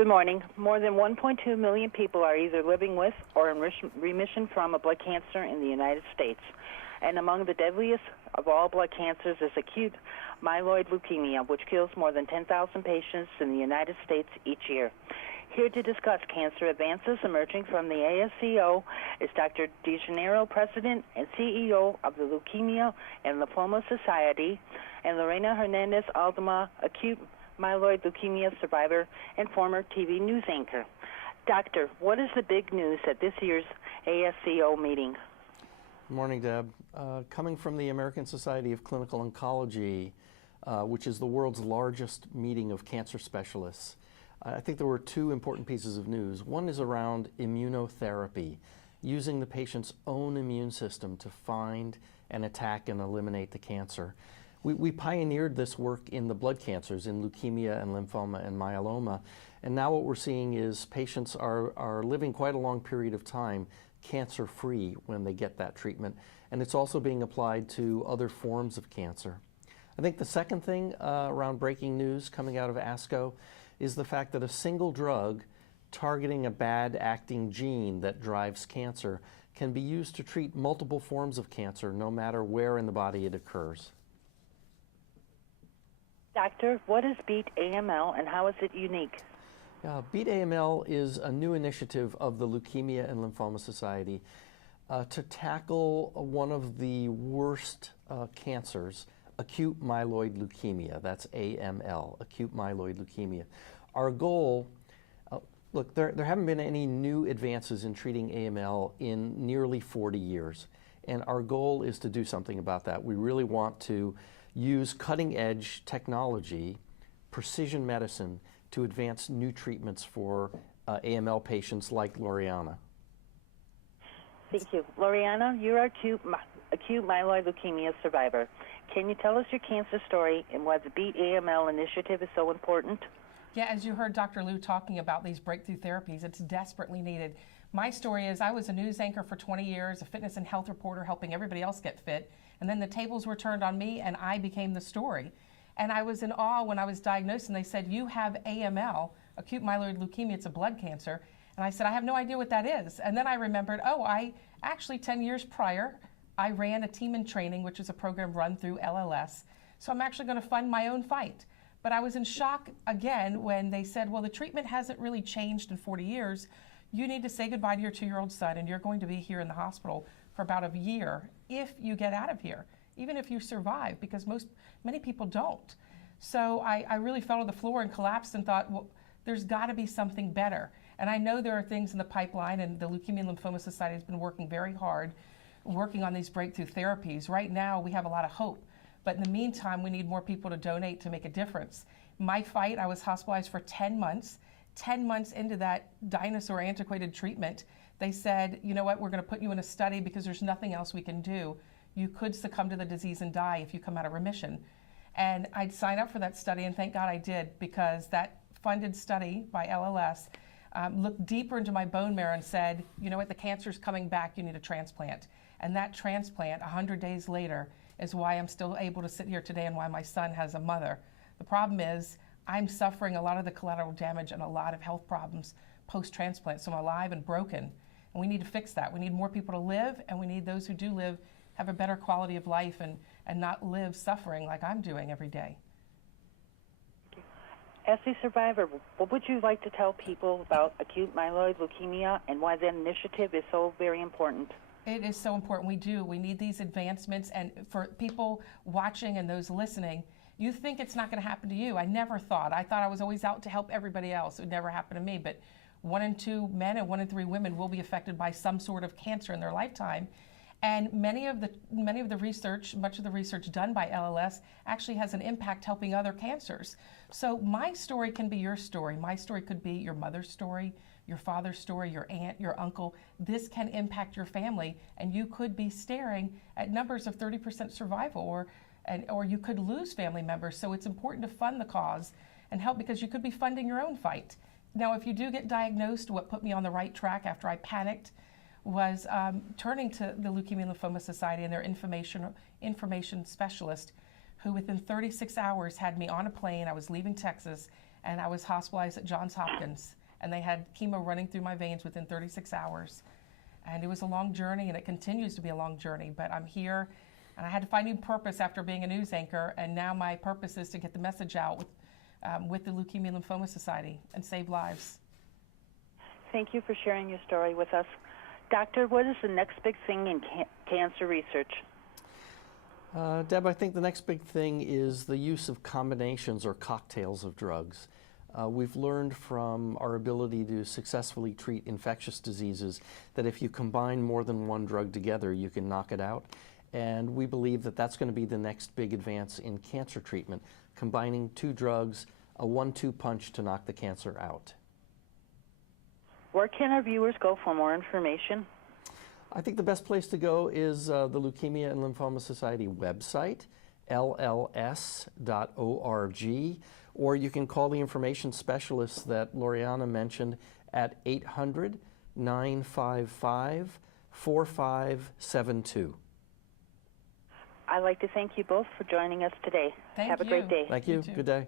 Good morning. More than 1.2 million people are either living with or in remission from a blood cancer in the United States. And among the deadliest of all blood cancers is acute myeloid leukemia, which kills more than 10,000 patients in the United States each year. Here to discuss cancer advances emerging from the ASCO is Dr. DeGeneres, President and CEO of the Leukemia and Lymphoma Society, and Loriana Hernandez-Aldama, acute myeloid leukemia survivor and former TV news anchor. Doctor, what is the big news at this year's ASCO meeting? Good morning, Deb. Coming from the American Society of Clinical Oncology, which is the world's largest meeting of cancer specialists, I think there were two important pieces of news. One is around immunotherapy, using the patient's own immune system to find and attack and eliminate the cancer. We pioneered this work in the blood cancers, in leukemia and lymphoma and myeloma, and now what we're seeing is patients are living quite a long period of time cancer-free when they get that treatment, and it's also being applied to other forms of cancer. I think the second thing around breaking news coming out of ASCO is the fact that a single drug targeting a bad-acting gene that drives cancer can be used to treat multiple forms of cancer, no matter where in the body it occurs. Doctor, what is Beat AML and how is it unique? Beat AML is a new initiative of the Leukemia and Lymphoma Society to tackle one of the worst cancers, acute myeloid leukemia. That's AML, acute myeloid leukemia. Our goal, look, there haven't been any new advances in treating AML in nearly 40 years, and our goal is to do something about that. We really want to use cutting-edge technology, precision medicine, to advance new treatments for AML patients like Loriana. Thank you. Loriana, you're an acute myeloid leukemia survivor. Can you tell us your cancer story and why the Beat AML initiative is so important? Yeah, as you heard Dr. Liu talking about these breakthrough therapies, it's desperately needed. My story is I was a news anchor for 20 years, a fitness and health reporter helping everybody else get fit, and then the tables were turned on me and I became the story. And I was in awe when I was diagnosed and they said, you have AML, acute myeloid leukemia, it's a blood cancer. And I said, I have no idea what that is. And then I remembered, oh, I actually 10 years prior, I ran a team in training, which is a program run through LLS. So I'm actually going to fund my own fight. But I was in shock again when they said, well, the treatment hasn't really changed in 40 years. You need to say goodbye to your 2-year-old son and you're going to be here in the hospital for about a year if you get out of here, even if you survive, because many people don't. So I really fell to the floor and collapsed and thought, well, there's got to be something better. And I know there are things in the pipeline, and the Leukemia and Lymphoma Society has been working very hard, working on these breakthrough therapies. Right now, we have a lot of hope. But in the meantime, we need more people to donate to make a difference. My fight, I was hospitalized for 10 months. 10 months into that dinosaur antiquated treatment, they said, you know what, we're going to put you in a study because there's nothing else we can do. You could succumb to the disease and die if you come out of remission. And I'd sign up for that study, and thank God I did, because that funded study by LLS looked deeper into my bone marrow and said, you know what, the cancer's coming back, you need a transplant. And that transplant, 100 days later, is why I'm still able to sit here today and why my son has a mother. The problem is I'm suffering a lot of the collateral damage and a lot of health problems post-transplant, so I'm alive and broken. And we need to fix that. We need more people to live, and we need those who do live have a better quality of life and not live suffering like I'm doing every day. As a survivor, what would you like to tell people about acute myeloid leukemia and why that initiative is so very important? It is so important. We need these advancements, and for people watching and those listening, you think it's not going to happen to you. I never thought. I thought I was always out to help everybody else. It would never happen to me, but 1 in 2 men and 1 in 3 women will be affected by some sort of cancer in their lifetime. And many of the research, much of the research done by LLS actually has an impact helping other cancers. So my story can be your story. My story could be your mother's story, your father's story, your aunt, your uncle. This can impact your family, and you could be staring at numbers of 30% survival, or you could lose family members. So it's important to fund the cause and help, because you could be funding your own fight. Now, if you do get diagnosed, what put me on the right track after I panicked was turning to the Leukemia and Lymphoma Society and their information specialist, who within 36 hours had me on a plane. I was leaving Texas, and I was hospitalized at Johns Hopkins, and they had chemo running through my veins within 36 hours. And it was a long journey, and it continues to be a long journey, but I'm here, and I had to find new purpose after being a news anchor, and now my purpose is to get the message out with the Leukemia and Lymphoma Society and save lives. Thank you for sharing your story with us. Doctor, what is the next big thing in cancer research? Deb, I think the next big thing is the use of combinations or cocktails of drugs. We've learned from our ability to successfully treat infectious diseases that if you combine more than one drug together, you can knock it out. And we believe that that's going to be the next big advance in cancer treatment, combining two drugs, a 1-2 punch to knock the cancer out. Where can our viewers go for more information? I think the best place to go is the Leukemia and Lymphoma Society website, lls.org, or you can call the information specialists that Loriana mentioned at 800-955-4572. I'd like to thank you both for joining us today. Thank Have a you. great day. Thank you. too. Good day.